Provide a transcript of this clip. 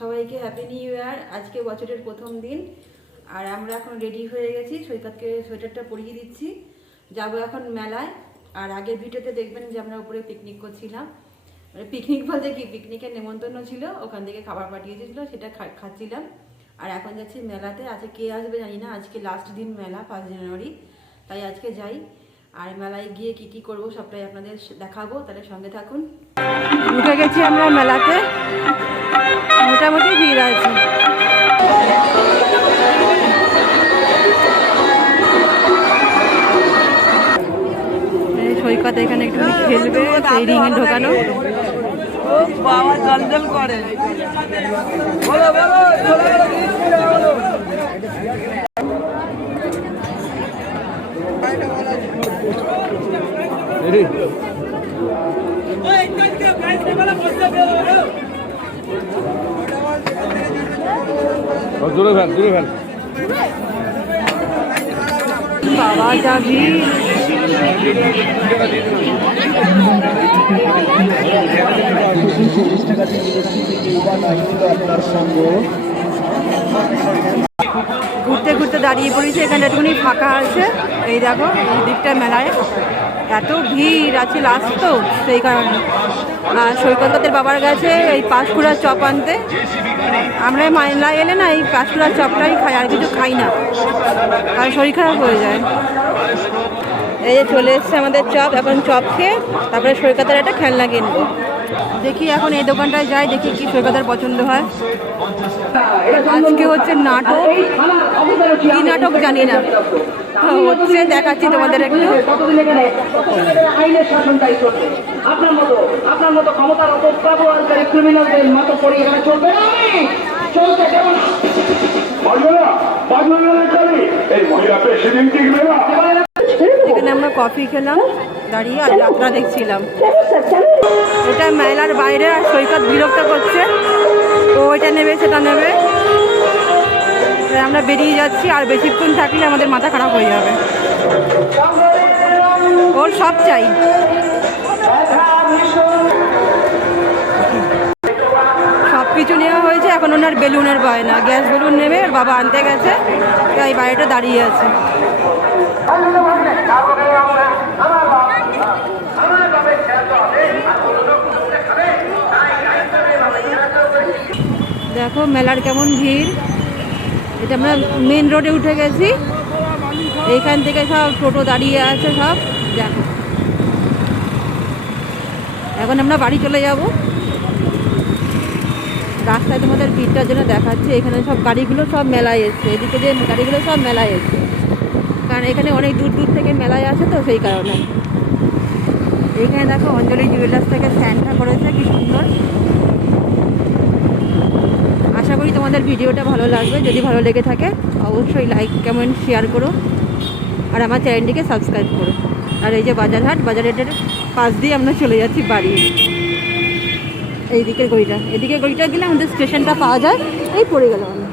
সবাইকে happy new year. আজকে বছরের প্রথম দিন আর আমরা এখন রেডি হয়ে গেছি। সৈকতকে সোয়েটারটা পরিয়ে দিচ্ছি, যাব এখন মেলায়। আর আগের ভিডিওতে দেখবেন যে আমরা উপরে পিকনিক করছিলাম, মানে পিকনিক বলতে কি, পিকনিকের নেমন্তন্ন ছিল, ওখান থেকে খাবার পাঠিয়েছিল, সেটা খাচ্ছিলাম। আর এখন যাচ্ছি মেলাতে। আজকে কে আসবে জানি না, আজকে লাস্ট দিন মেলা, 5 জানুয়ারি, তাই আজকে যাই। আর মেলায় গিয়ে কি কি করব সবটাই আপনাদের দেখাবো, তাহলে সঙ্গে থাকুন। উঠে গেছি আমরা মেলাতে, মোটামুটি ভিড় আছে। সৈকত এখানে একটু খেলবে, সেই রিঙে ঢোকানো। বাবা জল করে বাবা যাবি ঘুরতে ঘুরতে দাঁড়িয়ে পড়েছি এখানে, একটুখানি ফাঁকা আছে। এই দেখো এই দিকটা মেলায় এত ভিড় আছে লাস্ট, তো সেই কারণে। আর সৈকতের বাবার কাছে এই পাঁশকুড়ার চপ আনতে, আমরা মেলায় এলে না এই পাঁশকুড়ার চপটাই খাই, আর কিছু খাই না, আর শরীর খারাপ হয়ে যায়। এই যে চলে এসছে আমাদের চপ, এখন চপ খেয়ে তারপরে সৈকতের একটা খেলনা কিনবো। দেখি এখন এই দোকানটায় যাই, দেখি কি সৈকতের পছন্দ হয়। আজকে হচ্ছে নাটক, কি নাটক জানি না, হচ্ছে দেখাচ্ছি তোমাদের একটু। আপনার মতো ক্ষমতার অপব্যবহারকারী ক্রিমিনালদের মতো করে এখানে চলবে না, চলতে দেব না। এখানে আমরা কফি খেলাম দাঁড়িয়ে, আর যাত্রা দেখছিলাম। এটা মেলার বাইরে, আর সৈকত বিরক্ত করছে, ও এটা নেবে সেটা নেবে। আমরা বেরিয়ে যাচ্ছি, আর বেশিক্ষণ থাকলে আমাদের মাথা খারাপ হয়ে যাবে। ওর সব চাই। সব কিছু নেওয়া হয়েছে, এখন ওনার বেলুনের বায়না, গ্যাস বেলুন নেবে, ওর বাবা আনতে গেছে, তাই বাইরেটা দাঁড়িয়ে আছে। দেখো মেলার কেমন ভিড়। এটা আমরা মেন রোডে উঠে গেছি, এইখান থেকে সব টোটো দাঁড়িয়ে আছে সব। দেখো এখন আমরা বাড়ি চলে যাব। রাস্তায় তোমাদের ভিড়টার জন্য দেখাচ্ছে, এখানে সব গাড়িগুলো সব মেলায় এসছে, এদিকে যে গাড়িগুলো সব মেলায় এসছে, কারণ এখানে অনেক দূর দূর থেকে মেলায় আসে, তো সেই কারণে। এখানে দেখো অঞ্জলি জুয়েলার্স থেকে স্ট্যান্ডটা করেছে, কি সুন্দর। আশা করি তোমাদের ভিডিওটা ভালো লাগবে। যদি ভালো লেগে থাকে অবশ্যই লাইক কমেন্ট শেয়ার করো, আর আমার চ্যানেলটিকে সাবস্ক্রাইব করো। আর এই যে বাজারহাট, বাজারের পাশ দিয়ে আমরা চলে যাচ্ছি বাড়ি। এই দিকের গলিটা, এদিকে গলিটা গেলে আমাদের স্টেশনটা পাওয়া যায়। এই পড়ে গেলাম আমরা।